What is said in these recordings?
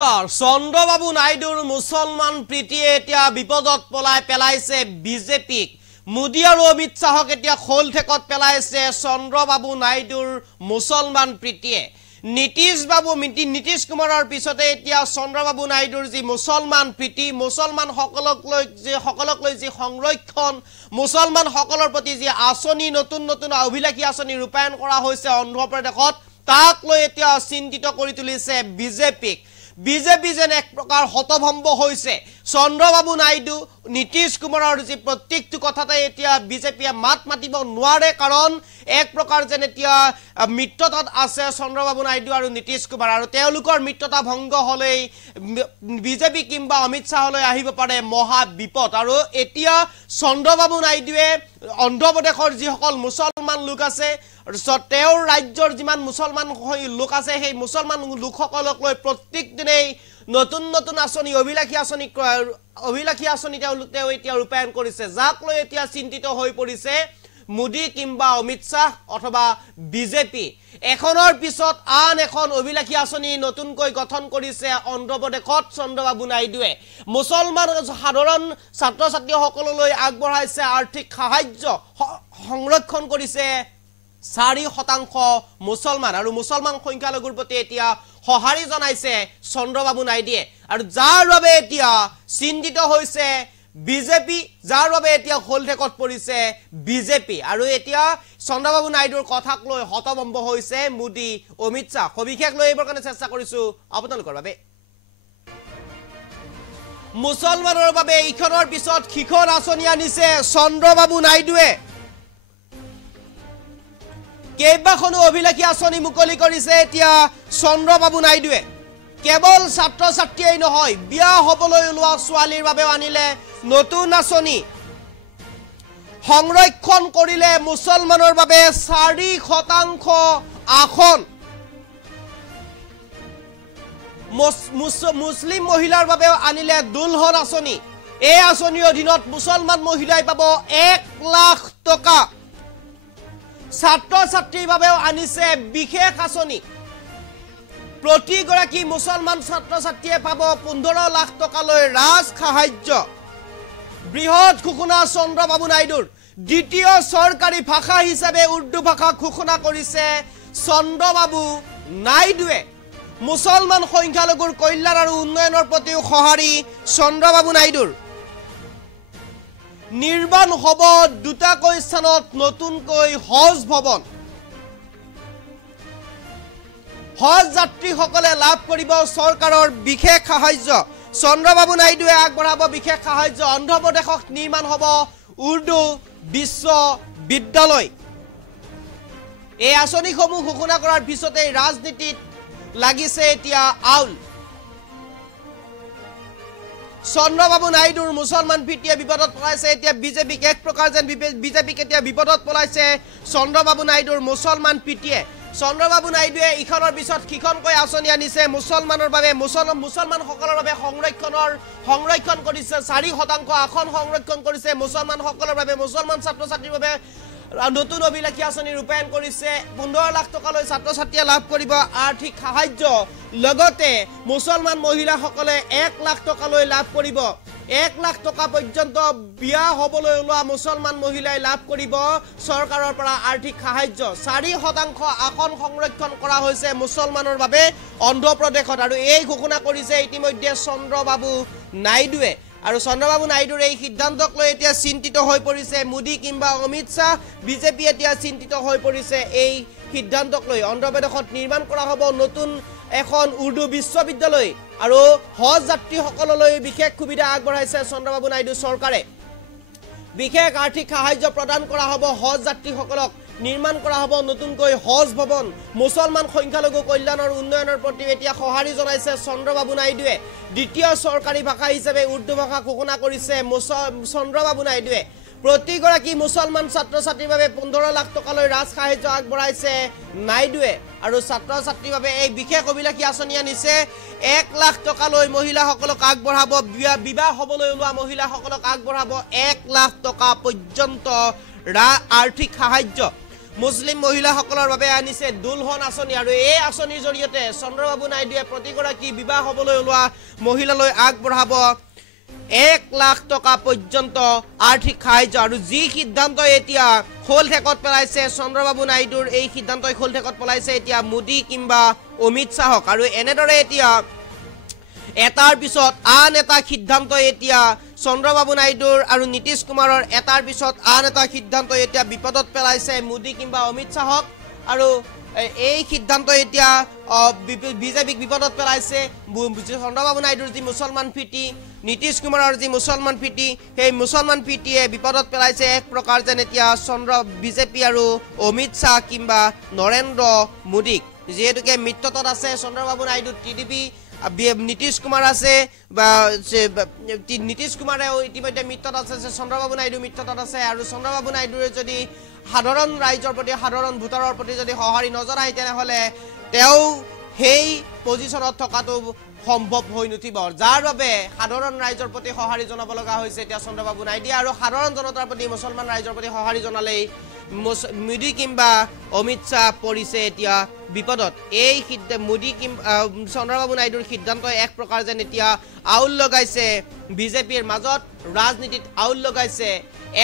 চন্দ্ৰবাবু নাইডুৰ মুছলমান প্ৰীতিয়ে এতিয়া বিপদত পেলাইছে বিজেপিক মোদী আৰু অমিত শাহক এতিয়া খোল ঠেকত পেলাইছে চন্দ্ৰবাবু নাইডুৰ মুছলমান প্ৰীতিয়ে নীতিশ কুমাৰৰ পিছতে এতিয়া চন্দ্ৰবাবু নাইডুৰ যি মুছলমান প্ৰীতি মুছলমান সকলক লৈ যি সংৰক্ষণ মুছলমান সকলৰ প্ৰতি যি আঁচনি নতুন অভিলাষী আঁচনি ৰূপায়ণ কৰা হৈছে অন্ধ্ৰ প্ৰদেশত তাক লৈ এতিয়া চিন্তিত কৰি তুলিছে বিজেপিক বিজেপি যেন এক প্ৰকাৰ হতভম্ব হৈছে চন্দ্ৰবাবু নাইডু নীতিশ কুমাৰৰ যি প্ৰত্যেকটো কথাতে এতিয়া বিজেপিয়ে মাত মাতিব নোৱাৰে কাৰণ এক প্ৰকাৰ যেন এতিয়া মিত্ৰতাত আছে চন্দ্ৰবাবু নাইডু আৰু নীতিশ কুমাৰ আৰু তেওঁলোকৰ মিত্ৰতা ভংগ হলেই বিজেপি কিংবা অমিত শাহলৈ আহিব পাৰে মহা বিপদ আৰু এতিয়া চন্দ্ৰবাবু নাইডুৱে অন্ধ্ৰ প্ৰদেশৰ যিসকল মুছলমান লোক আছে তেওঁৰ ৰাজ্যৰ যিমান মুছলমান লোক আছে সেই মুছলমান লোকসকলক লৈ প্ৰত্যেক দিনেই নতুন আঁচনি অভিলাষী আঁচনি তেওঁ এতিয়া ৰূপায়ণ কৰিছে যাক লৈ এতিয়া চিন্তিত হৈ পৰিছে মোদী কিংবা অমিত শাহ অথবা বিজেপি এখনৰ পিছত আন এখন অভিলাষী আঁচনি নতুনকৈ গঠন কৰিছে অন্ধ্ৰ প্ৰদেশত চন্দ্ৰবাবু নাইডুৱে মুছলমান সাধাৰণ ছাত্ৰ ছাত্ৰীসকললৈ আগবঢ়াইছে আৰ্থিক সাহায্য সংৰক্ষণ কৰিছে 4% মুছলমান আৰু মুছলমান সংখ্যালঘুৰ প্ৰতি এতিয়া সহাৰি জনাইছে চন্দ্ৰবাবু নাইডুৱে আৰু যাৰ বাবে এতিয়া চিন্তিত হৈছে বিজেপি যাৰ বাবে এতিয়া খোলঠেকত পৰিছে বিজেপি আৰু এতিয়া চন্দ্ৰবাবু নাইডুৰ কথাক লৈ হতভম্ব হৈছে মোদী অমিত শাহ সবিশেষ লৈ এইবোৰ কাৰণে চেষ্টা কৰিছো আপোনালোকৰ বাবে মুছলমানৰ বাবে ইখনৰ পিছত খিখন আঁচনি আনিছে চন্দ্ৰবাবু নাইডুৱে কেইবাখনো অভিলাষী আঁচনি মুকলি কৰিছে এতিয়া চন্দ্ৰবাবু নাইডুৱে কেৱল ছাত্ৰ ছাত্ৰীয়ে নহয় বিয়া হ'বলৈ ওলোৱা ছোৱালীৰ বাবে আনিলে নতুন আঁচনি সংৰক্ষণ কৰিলে মুছলমানৰ বাবে 4% আসন মুছলিম মহিলাৰ বাবে আনিলে দুলহন আঁচনি এই আঁচনিৰ অধীনত মুছলমান মহিলাই পাব 1 লাখ টকা ছাত্ৰ ছাত্ৰীৰ বাবে আনিছে বিশেষ আঁচনি প্ৰতিগৰাকী মুছলমান ছাত্ৰ ছাত্ৰীয়ে পাব 15 লাখ টকালৈ ৰাজ সাহায্য বৃহৎ ঘোষণা চন্দ্ৰবাবু নাইডুৰ দ্বিতীয় চৰকাৰী ভাষা হিচাপে উৰ্দু ভাষা ঘোষণা কৰিছে চন্দ্ৰবাবু নাইডুৱে মুছলমান সংখ্যালঘুৰ কল্যাণ আৰু উন্নয়নৰ প্ৰতি সহাৰি চন্দ্ৰবাবু নাইডুৰ নিৰ্মাণ হ'ব দুটাকৈ স্থানত নতুনকৈ হজ ভৱন হজ যাত্ৰীসকলে লাভ কৰিব চৰকাৰৰ বিশেষ সাহায্য চন্দ্ৰবাবু নাইডুৱে আগবঢ়াব বিশেষ সাহায্য অন্ধ্ৰ প্ৰদেশত নিৰ্মাণ হ'ব উৰ্দু বিশ্ববিদ্যালয় এই আঁচনিসমূহ ঘোষণা কৰাৰ পিছতে ৰাজনীতিত লাগিছে এতিয়া আউল চন্দ্ৰবাবু নাইডুৰ মুছলমান প্ৰীতিয়ে বিপদত পেলাইছে এতিয়া বিজেপিক এক প্ৰকাৰ যেন বিজেপিক এতিয়া বিপদত পেলাইছে চন্দ্ৰবাবু নাইডুৰ মুছলমান প্ৰীতিয়ে চন্দ্ৰবাবু নাইডুৱে ইখনৰ পিছত সিখনকৈ আঁচনি আনিছে মুছলমানৰ বাবে মুছলমানসকলৰ বাবে সংৰক্ষণ কৰিছে 4% আসন সংৰক্ষণ কৰিছে মুছলমানসকলৰ বাবে মুছলমান ছাত্ৰ ছাত্ৰীৰ বাবে নতুন অভিলাষী আঁচনি ৰূপায়ণ কৰিছে 15 লাখ টকালৈ ছাত্ৰ ছাত্ৰীয়ে লাভ কৰিব আৰ্থিক সাহায্য লগতে মুছলমান মহিলাসকলে 1 লাখ টকালৈ লাভ কৰিব 1 লাখ টকা পৰ্যন্ত বিয়া হ'বলৈ ওলোৱা মুছলমান মহিলাই লাভ কৰিব চৰকাৰৰ পৰা আৰ্থিক সাহায্য 4% আসন সংৰক্ষণ কৰা হৈছে মুছলমানৰ বাবে অন্ধ্ৰ প্ৰদেশত আৰু এই ঘোষণা কৰিছে ইতিমধ্যে চন্দ্ৰবাবু নাইডুৱে আৰু চন্দ্ৰবাবু নাইডুৰ এই সিদ্ধান্তক লৈ এতিয়া চিন্তিত হৈ পৰিছে মোদী কিংবা অমিত শাহ বিজেপি এতিয়া চিন্তিত হৈ পৰিছে এই সিদ্ধান্তক লৈ অন্ধ্ৰ প্ৰদেশত নিৰ্মাণ কৰা হ'ব নতুন এখন উৰ্দু বিশ্ববিদ্যালয় আৰু হজ যাত্ৰীসকললৈ বিশেষ সুবিধা আগবঢ়াইছে চন্দ্ৰবাবু নাইডু চৰকাৰে বিশেষ আৰ্থিক সাহায্য প্ৰদান কৰা হ'ব হজ যাত্ৰীসকলক নিৰ্মাণ কৰা হ'ব নতুনকৈ হজ ভৱন মুছলমান সংখ্যালঘু কল্যাণৰ উন্নয়নৰ প্ৰতি এতিয়া সহাৰি জনাইছে চন্দ্ৰবাবু নাইডুৱে দ্বিতীয় চৰকাৰী ভাষা হিচাপে উৰ্দু ভাষা ঘোষণা কৰিছে চন্দ্ৰবাবু নাইডুৱে প্ৰতিগৰাকী মুছলমান ছাত্ৰ ছাত্ৰীৰ বাবে 15 লাখ টকালৈ ৰাজ সাহায্য আগবঢ়াইছে নাইডুৱে আৰু ছাত্ৰ ছাত্ৰীৰ বাবে এই বিশেষ অভিলাষী আঁচনি আনিছে 1 লাখ টকালৈ মহিলাসকলক আগবঢ়াব বিবাহ হ'বলৈ ওলোৱা মহিলাসকলক আগবঢ়াব 1 লাখ টকা পৰ্যন্ত আৰ্থিক সাহায্য মুছলিম মহিলাসকলৰ বাবে আনিছে দুলহন আঁচনি আৰু এই আঁচনিৰ জৰিয়তে চন্দ্ৰবাবু নাইডুৱে প্ৰতিগৰাকী বিবাহ হ'বলৈ ওলোৱা মহিলালৈ আগবঢ়াব 1 লাখ টকা পৰ্যন্ত আৰ্থিক সাহায্য আৰু যি সিদ্ধান্ত এতিয়া খোলঠেকত পেলাইছে চন্দ্ৰবাবু নাইডুৰ এই সিদ্ধান্তই খোলঠেকত পেলাইছে এতিয়া মোদী কিংবা অমিত শাহক আৰু এনেদৰে এতিয়া এটাৰ পিছত আন এটা সিদ্ধান্ত এতিয়া চন্দ্ৰবাবু নাইডুৰ আৰু নীতিশ কুমাৰৰ এটাৰ পিছত আন এটা সিদ্ধান্ত এতিয়া বিপদত পেলাইছে মোদী কিংবা অমিত শাহক আৰু এই সিদ্ধান্ত এতিয়া বিজেপিক বিপদত পেলাইছে চন্দ্ৰবাবু নাইডুৰ যি মুছলমান প্ৰীতি নীতিশ কুমাৰৰ যি মুছলমান প্ৰীতি সেই মুছলমান প্ৰীতিয়ে বিপদত পেলাইছে এক প্ৰকাৰ যেন এতিয়া বিজেপি আৰু অমিত শ্বাহ কিংবা নৰেন্দ্ৰ মোদীক যিহেতুকে মিত্ৰতাত আছে চন্দ্ৰবাবু নাইডু টিডিপি নীতিশ কুমাৰ আছে বা নীতিশ কুমাৰেও ইতিমধ্যে মিত্ৰত আছে চন্দ্ৰবাবু নাইডু মিত্ৰতাত আছে আৰু চন্দ্ৰবাবু নাইডুৰে যদি সাধাৰণ ৰাইজৰ প্ৰতি সাধাৰণ ভোটাৰৰ প্ৰতি যদি সঁহাৰি নজনায় তেনেহ'লে তেওঁ সেই পজিশ্যনত থকাটো সম্ভৱ হৈ নুঠিব যাৰ বাবে সাধাৰণ ৰাইজৰ প্ৰতি সঁহাৰি জনাব লগা হৈছে এতিয়া চন্দ্ৰবাবু নাইডুৱে আৰু সাধাৰণ জনতাৰ প্ৰতি মুছলমান ৰাইজৰ প্ৰতি সঁহাৰি জনালেই মোদী কিংবা অমিত শ্বাহ পৰিছে এতিয়া বিপদত এই মোদী চন্দ্ৰবাবু নাইডুৰ সিদ্ধান্তই এক প্ৰকাৰ যেন এতিয়া আউল লগাইছে বিজেপিৰ মাজত ৰাজনীতিত আউল লগাইছে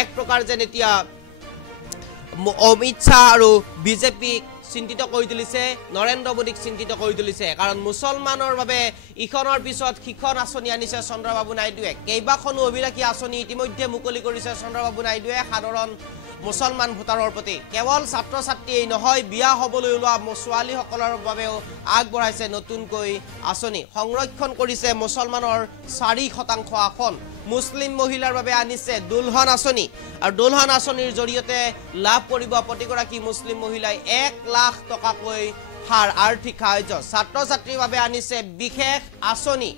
এক প্ৰকাৰ যেন এতিয়া অমিত শ্বাহ আৰু বিজেপিক চিন্তিত কৰি তুলিছে নৰেন্দ্ৰ মোদীক চিন্তিত কৰি তুলিছে কাৰণ মুছলমানৰ বাবে ইখনৰ পিছত সিখন আঁচনি আনিছে চন্দ্ৰবাবু নাইডুৱে কেইবাখনো অভিলাষী আঁচনি ইতিমধ্যে মুকলি কৰিছে চন্দ্ৰবাবু নাইডুৱে সাধাৰণ মুছলমান ভোটাৰৰ প্ৰতি কেৱল ছাত্ৰ ছাত্ৰীয়েই নহয় বিয়া হ'বলৈ ওলোৱা ছোৱালীসকলৰ বাবেও আগবঢ়াইছে নতুনকৈ আঁচনি সংৰক্ষণ কৰিছে মুছলমানৰ 4% আসন মুছলিম মহিলাৰ বাবে আনিছে দুলহন আঁচনি আৰু দুলহন আঁচনিৰ জৰিয়তে লাভ কৰিব প্ৰতিগৰাকী মুছলিম মহিলাই 1 লাখ টকাকৈ আৰ্থিক সাহায্য ছাত্ৰ ছাত্ৰীৰ বাবে আনিছে বিশেষ আঁচনি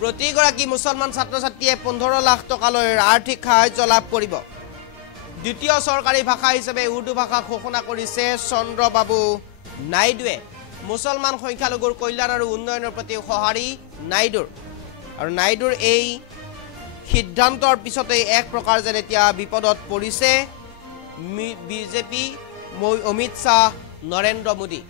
প্ৰতিগৰাকী মুছলমান ছাত্ৰ ছাত্ৰীয়ে 15 লাখ টকালৈ আৰ্থিক সাহায্য লাভ কৰিব দ্বিতীয় চৰকাৰী ভাষা হিচাপে উৰ্দু ভাষা ঘোষণা কৰিছে চন্দ্ৰবাবু নাইডুৱে মুছলমান সংখ্যালঘুৰ কল্যাণ আৰু উন্নয়নৰ প্ৰতি সঁহাৰি নাইডুৰ আৰু নাইডুৰ এই সিদ্ধান্তৰ পিছতে এক প্ৰকাৰ যেন এতিয়া বিপদত পৰিছে বিজেপি অমিত শ্বাহ নৰেন্দ্ৰ মোদী